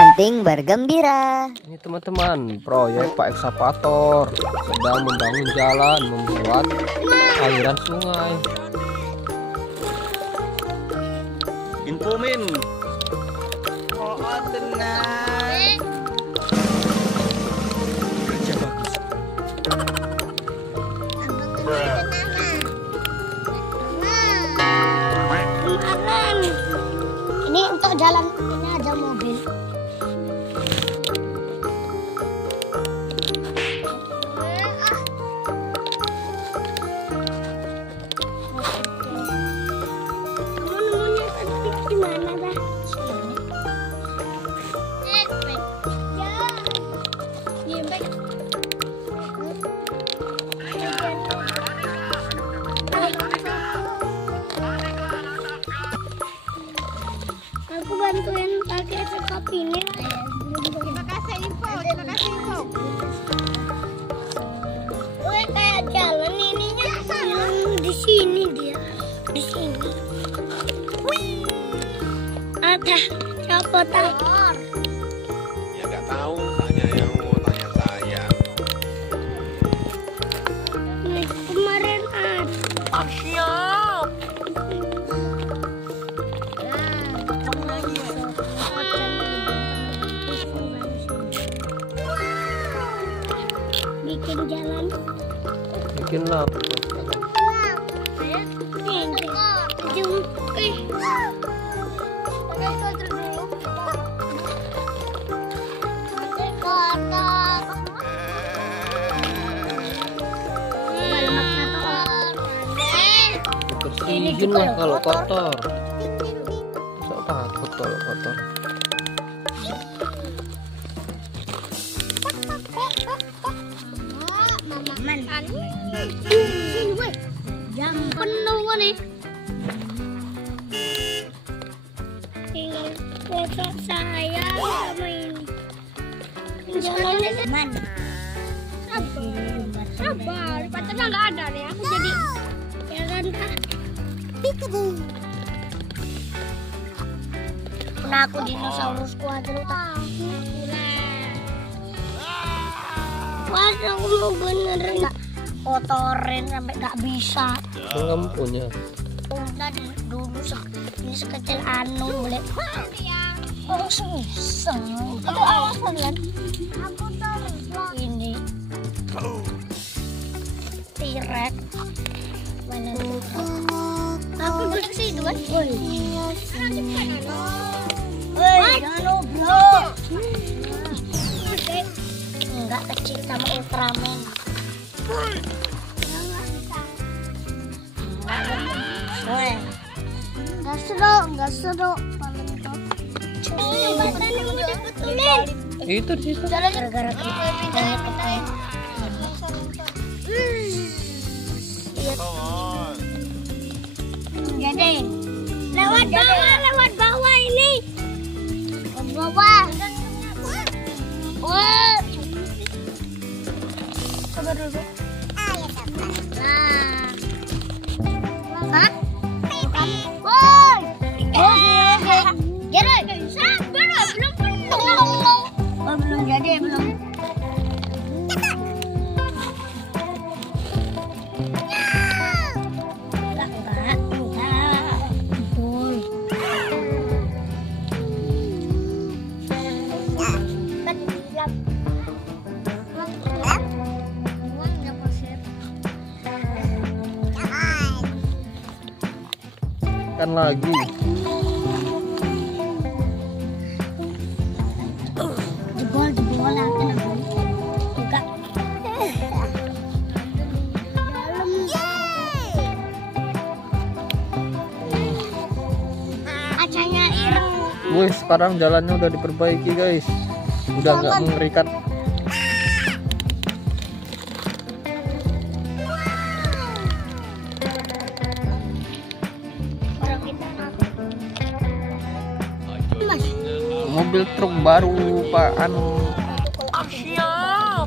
Anting bergembira. Ini teman-teman, proyek Pak Ekskavator sedang membangun jalan membuat aliran sungai. Info min. Oh, tenang. Kerja bagus. Kemarin ini untuk jalan ini ada mobil. Aku bantuin pakai sekop ini. Terima kasih info. Wih, kayak jalan ininya di sini dia. Di sini. Wih. Ada siapa tahu? Ya nggak tahu, tanya yang mau tanya saya. Nih, kemarin ada. Siap. Bikin jalan. Bikinlah. Bersihin lah kalau kotor. Nggak takut kalau kotor. Yang penuh nih. Tinggal foto saya sama ini. Jalannya mana? Sabar, pacarnya nggak ada nih. Aku jadi ya kan kak. Nah, aku dinosaurus kuadro tak. Wah, aku mau beneran nggak kotorin sampai nggak bisa. Kamu punya. Udah dulu ini sekecil anu boleh. Oh, susah. Aku awas kalian. Aku terus ini. Tirek. Mana? Aku bersih dua. Woi, jangan ngobrol. Enggak kecil sama Ultraman. Woi, enggak seru. Itu di situ. Gara-gara kita jadi lewat bawah ini. Lewat bawah. Wah. Sabar dulu. Nah. Hah? Woi. Jadi, sabar belum penuh. Oh, belum jadi, belum. Kan lagi. Jebol aku buka. Kacanya ireng. Wih, sekarang jalannya udah diperbaiki guys. Udah nggak mengerikan. Mobil truk baru Pak anu. Siap.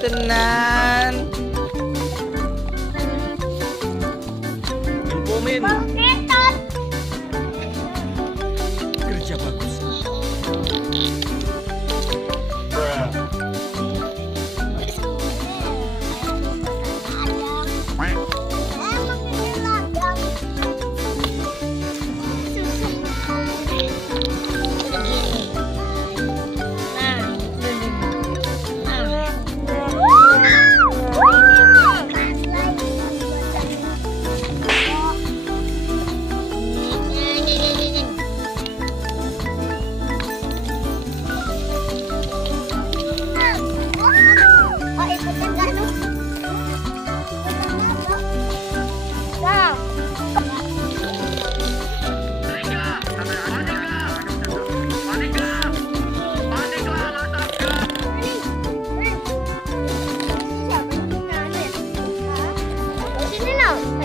tenan. Infomin. Ketot. Kerja bagus.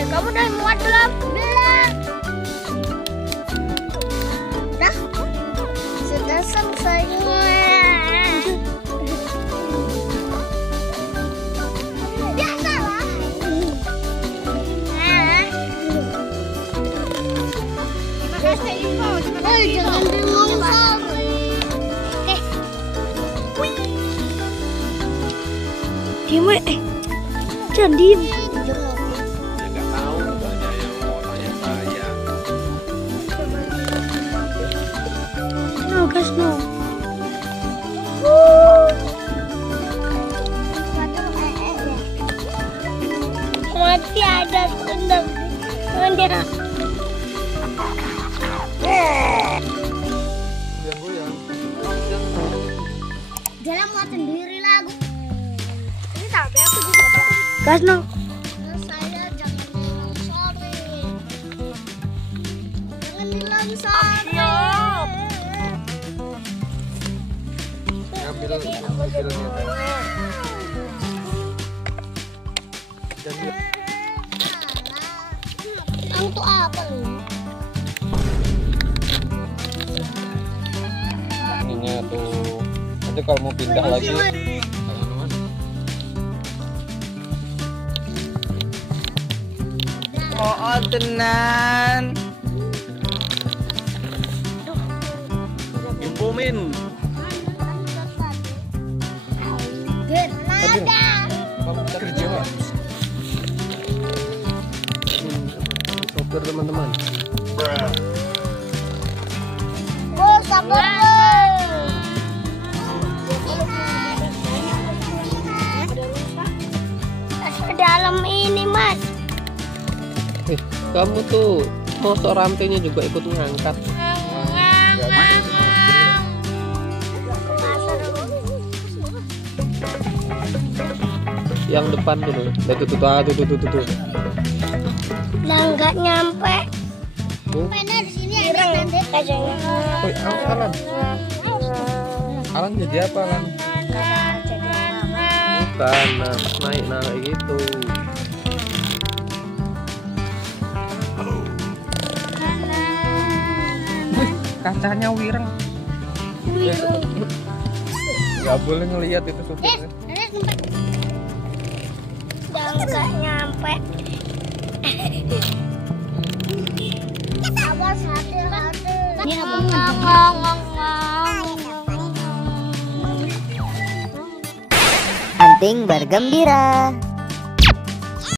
Kamu udah muat belum? Belum. Dah. Sudah selesai. Biasalah. Terima kasih info. Jangan bingung sampai. Diem, jangan diem. Ya nggak tahu, banyak yang mau tanya saya. No, guys, no. Masih ada sendok. Ada. Dalam muat sendiri lagu. Ini tapi aku juga. Guys, no. Saya jangan bilang sorry. Jangan bilang sorry. Siap. Ngambil Kamu tuh apa lu? ininya tuh. Nanti kalau mau pindah lagi. Oh tenan. Infomin. Granada. Kerja bagus. Sopir teman-teman. Oh, sabar. Ke dalam ini, Mas. Kamu tuh mosok rantainya juga ikut ngangkat. Yang depan dulu. Tuh. Lah nggak nyampe. Tuh. Pena di sini ada nanti kacanya. Woi, Alan. Alan jadi apa, Alan? Bukan, naik kayak gitu. Wih, kacanya wireng. Gak boleh ngelihat itu supirnya. Nggak nyampe. Awas hati-hati. Ini apa? Anting bergembira.